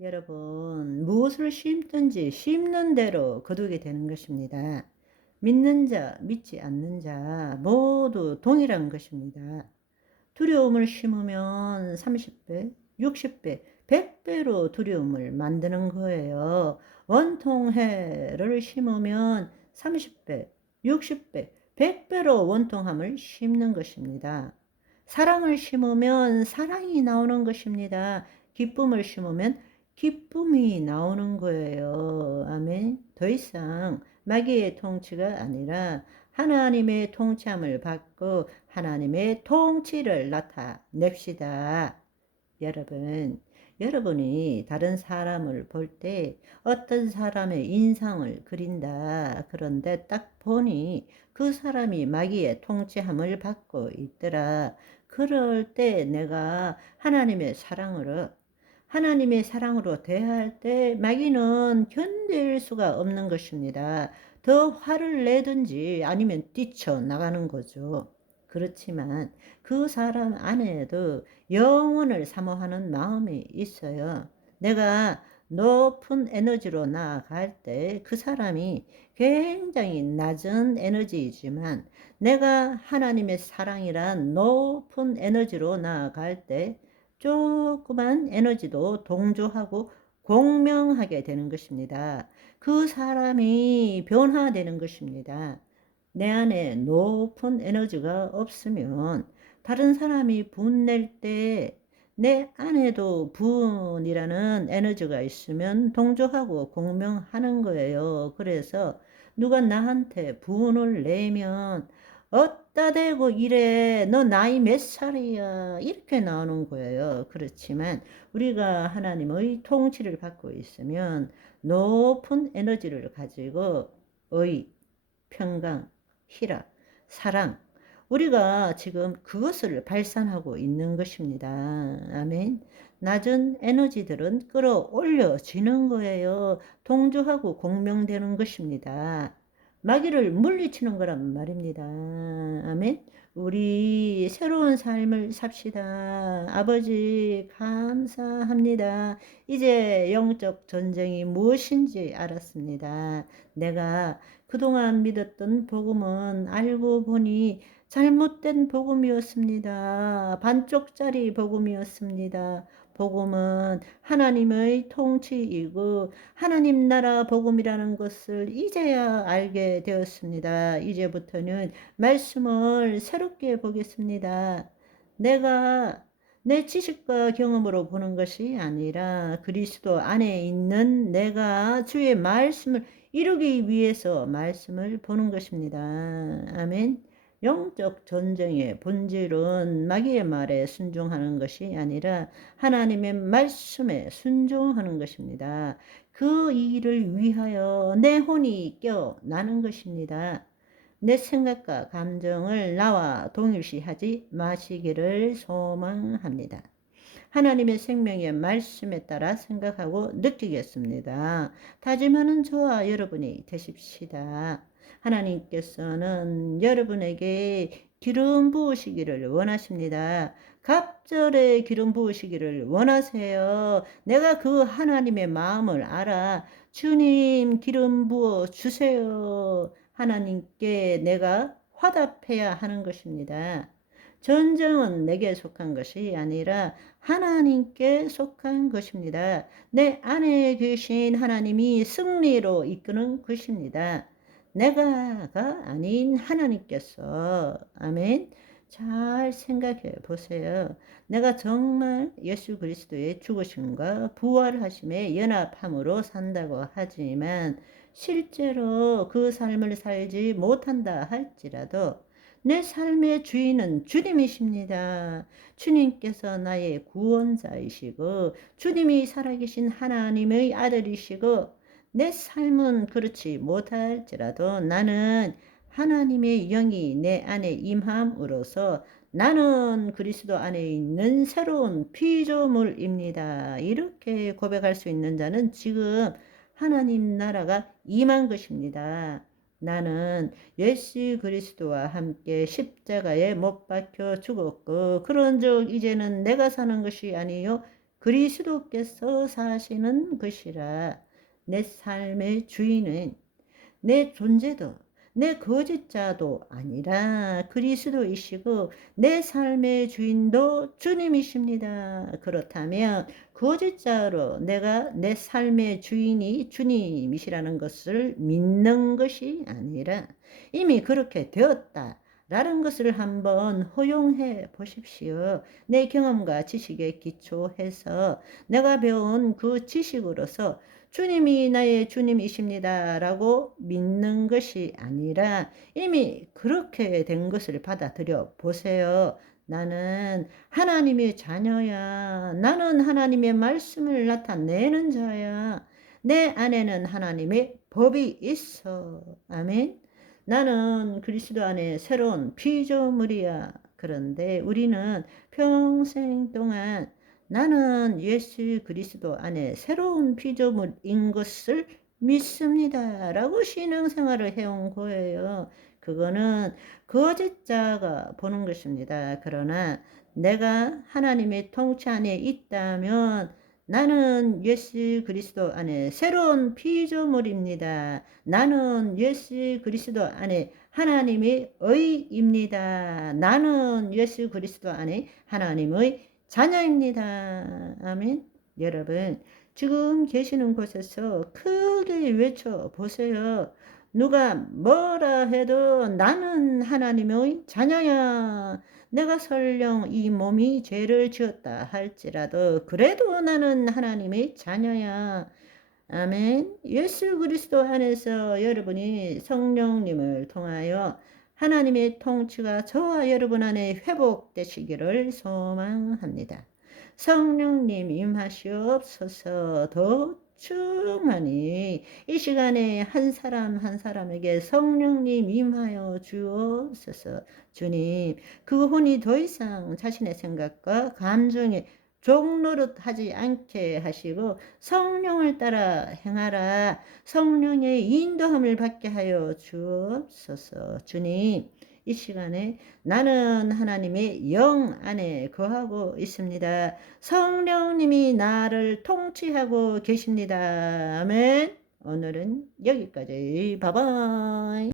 여러분, 무엇을 심든지 심는 대로 거두게 되는 것입니다. 믿는 자, 믿지 않는 자 모두 동일한 것입니다. 두려움을 심으면 30배, 60배, 100배로 두려움을 만드는 거예요. 원통해를 심으면 30배, 60배, 100배로 원통함을 심는 것입니다. 사랑을 심으면 사랑이 나오는 것입니다. 기쁨을 심으면 기쁨이 나오는 거예요. 아멘. 더 이상 마귀의 통치가 아니라 하나님의 통치함을 받고 하나님의 통치를 나타냅시다. 여러분, 여러분이 다른 사람을 볼 때 어떤 사람의 인상을 그린다. 그런데 딱 보니 그 사람이 마귀의 통치함을 받고 있더라. 그럴 때 내가 하나님의 사랑으로 하나님의 사랑으로 대할 때 마귀는 견딜 수가 없는 것입니다. 더 화를 내든지 아니면 뛰쳐나가는 거죠. 그렇지만 그 사람 안에도 영혼을 사모하는 마음이 있어요. 내가 높은 에너지로 나아갈 때 그 사람이 굉장히 낮은 에너지이지만 내가 하나님의 사랑이란 높은 에너지로 나아갈 때 조그만 에너지도 동조하고 공명하게 되는 것입니다. 그 사람이 변화되는 것입니다. 내 안에 높은 에너지가 없으면 다른 사람이 분낼 때 내 안에도 분이라는 에너지가 있으면 동조하고 공명하는 거예요. 그래서 누가 나한테 분을 내면 어따 대고 이래 너 나이 몇 살이야 이렇게 나오는 거예요. 그렇지만 우리가 하나님의 통치를 받고 있으면 높은 에너지를 가지고 의, 평강, 희락, 사랑 우리가 지금 그것을 발산하고 있는 것입니다. 아멘. 낮은 에너지들은 끌어올려지는 거예요. 동조하고 공명되는 것입니다. 마귀를 물리치는 거란 말입니다. 아멘. 우리 새로운 삶을 삽시다. 아버지, 감사합니다. 이제 영적 전쟁이 무엇인지 알았습니다. 내가 그동안 믿었던 복음은 알고 보니 잘못된 복음이었습니다. 반쪽짜리 복음이었습니다. 복음은 하나님의 통치이고 하나님 나라 복음이라는 것을 이제야 알게 되었습니다. 이제부터는 말씀을 새롭게 보겠습니다. 내가 내 지식과 경험으로 보는 것이 아니라 그리스도 안에 있는 내가 주의 말씀을 이루기 위해서 말씀을 보는 것입니다. 아멘. 영적 전쟁의 본질은 마귀의 말에 순종하는 것이 아니라 하나님의 말씀에 순종하는 것입니다. 그 일을 위하여 내 혼이 껴나는 것입니다. 내 생각과 감정을 나와 동일시하지 마시기를 소망합니다. 하나님의 생명의 말씀에 따라 생각하고 느끼겠습니다. 다짐하는 저와 여러분이 되십시다. 하나님께서는 여러분에게 기름 부으시기를 원하십니다. 갑절에 기름 부으시기를 원하세요. 내가 그 하나님의 마음을 알아. 주님 기름 부어 주세요. 하나님께 내가 화답해야 하는 것입니다. 전쟁은 내게 속한 것이 아니라 하나님께 속한 것입니다. 내 안에 계신 하나님이 승리로 이끄는 것입니다. 내가가 아닌 하나님께서 아멘. 잘 생각해 보세요. 내가 정말 예수 그리스도의 죽으심과 부활하심에 연합함으로 산다고 하지만 실제로 그 삶을 살지 못한다 할지라도 내 삶의 주인은 주님이십니다. 주님께서 나의 구원자이시고 주님이 살아계신 하나님의 아들이시고 내 삶은 그렇지 못할지라도 나는 하나님의 영이 내 안에 임함으로써 나는 그리스도 안에 있는 새로운 피조물입니다. 이렇게 고백할 수 있는 자는 지금 하나님 나라가 임한 것입니다. 나는 예수 그리스도와 함께 십자가에 못 박혀 죽었고 그런즉 이제는 내가 사는 것이 아니요 그리스도께서 사시는 것이라. 내 삶의 주인은 내 존재도 내 거짓자도 아니라 그리스도이시고 내 삶의 주인도 주님이십니다. 그렇다면 거짓자로 내가 내 삶의 주인이 주님이시라는 것을 믿는 것이 아니라 이미 그렇게 되었다. 라는 것을 한번 허용해 보십시오. 내 경험과 지식에 기초해서 내가 배운 그 지식으로서 주님이 나의 주님이십니다. 라고 믿는 것이 아니라 이미 그렇게 된 것을 받아들여 보세요. 나는 하나님의 자녀야. 나는 하나님의 말씀을 나타내는 자야. 내 안에는 하나님의 법이 있어. 아멘. 나는 그리스도 안에 새로운 피조물이야. 그런데 우리는 평생 동안 나는 예수 그리스도 안에 새로운 피조물인 것을 믿습니다. 라고 신앙생활을 해온 거예요. 그거는 거짓자가 보는 것입니다. 그러나 내가 하나님의 통치 안에 있다면 나는 예수 그리스도 안에 새로운 피조물입니다. 나는 예수 그리스도 안에 하나님의 의입니다. 나는 예수 그리스도 안에 하나님의 자녀입니다. 아멘. 여러분, 지금 계시는 곳에서 크게 외쳐 보세요. 누가 뭐라 해도 나는 하나님의 자녀야. 내가 설령 이 몸이 죄를 지었다 할지라도 그래도 나는 하나님의 자녀야. 아멘. 예수 그리스도 안에서 여러분이 성령님을 통하여 하나님의 통치가 저와 여러분 안에 회복되시기를 소망합니다. 성령님 임하시옵소서 더 충만히 이 시간에 한 사람 한 사람에게 성령님 임하여 주옵소서. 주님 그 혼이 더 이상 자신의 생각과 감정에 종노릇 하지 않게 하시고 성령을 따라 행하라. 성령의 인도함을 받게 하여 주옵소서. 주님 이 시간에 나는 하나님의 영 안에 거하고 있습니다. 성령님이 나를 통치하고 계십니다. 아멘. 오늘은 여기까지. 바바이.